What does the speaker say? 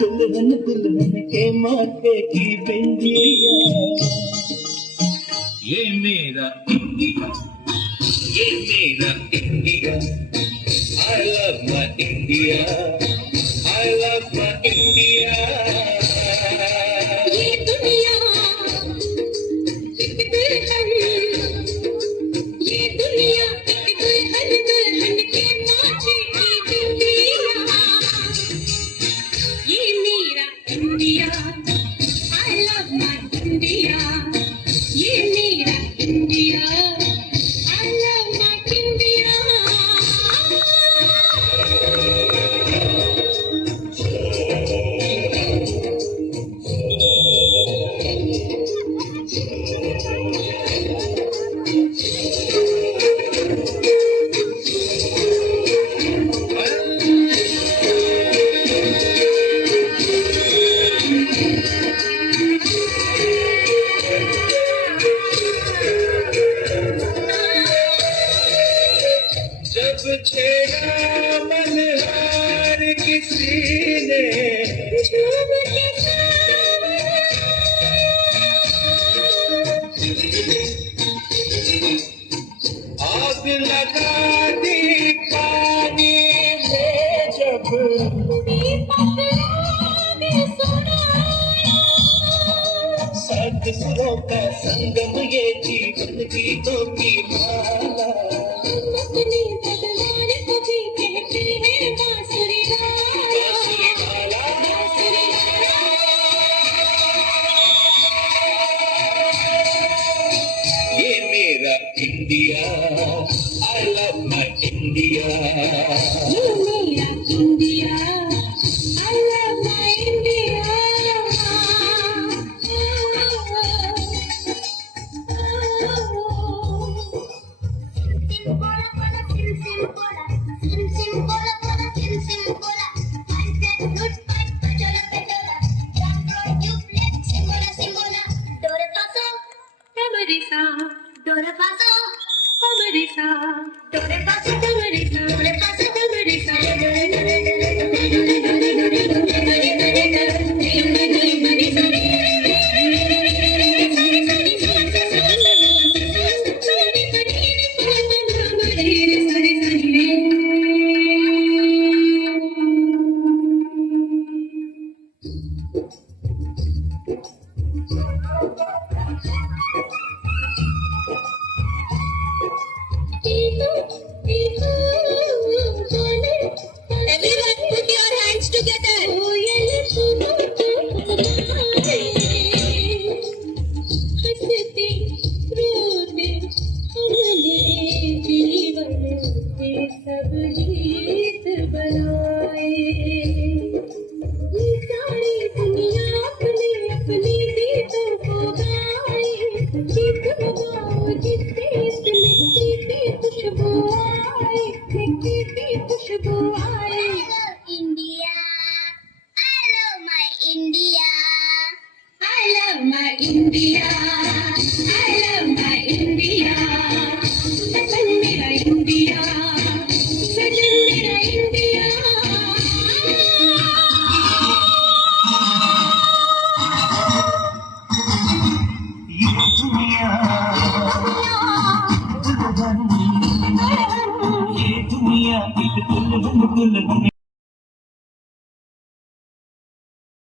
दुल्हन दुल्हन के माथे की बिंदिया। ये मेरा इंडिया, ये मेरा India. I love my India, I love my India. ये दुनिया एक दुल्हन, ये दुनिया एक दुल्हन, दुल्हन के माथे की बिंदिया। ये मेरा India, I love my India. ये मेरा India, I love my India. जब छेड़ा मनहार किसी ने, आग लगा दी पानी में जब, सात सुरों का संगम ये जीवन गीतों की माला। अपनी भगवान को भी कहते हैं बांसुरी वाला, बांसुरी वाला। ये मेरा India, I love my India. ये मेरा India, I love my India. Dore paso, amarisa. Dore paso, amarisa. Dore paso, amarisa. Everyone put your hands together. हंसते रोते हमने जीवन के सब गीत बनाए। ये सारी दुनिया अपने अपने गीतों को गाए। गीत गाओ जिससे इसमें गीती खुशबू आए, गीती खुशबू आए। India, I love my India. I love my India, I love my India. सजन मेरा इंडिया, सजन मेरा इंडिया। ये दुनिया दुल्हन, ये दुनिया एक दुल्हन दुल्हन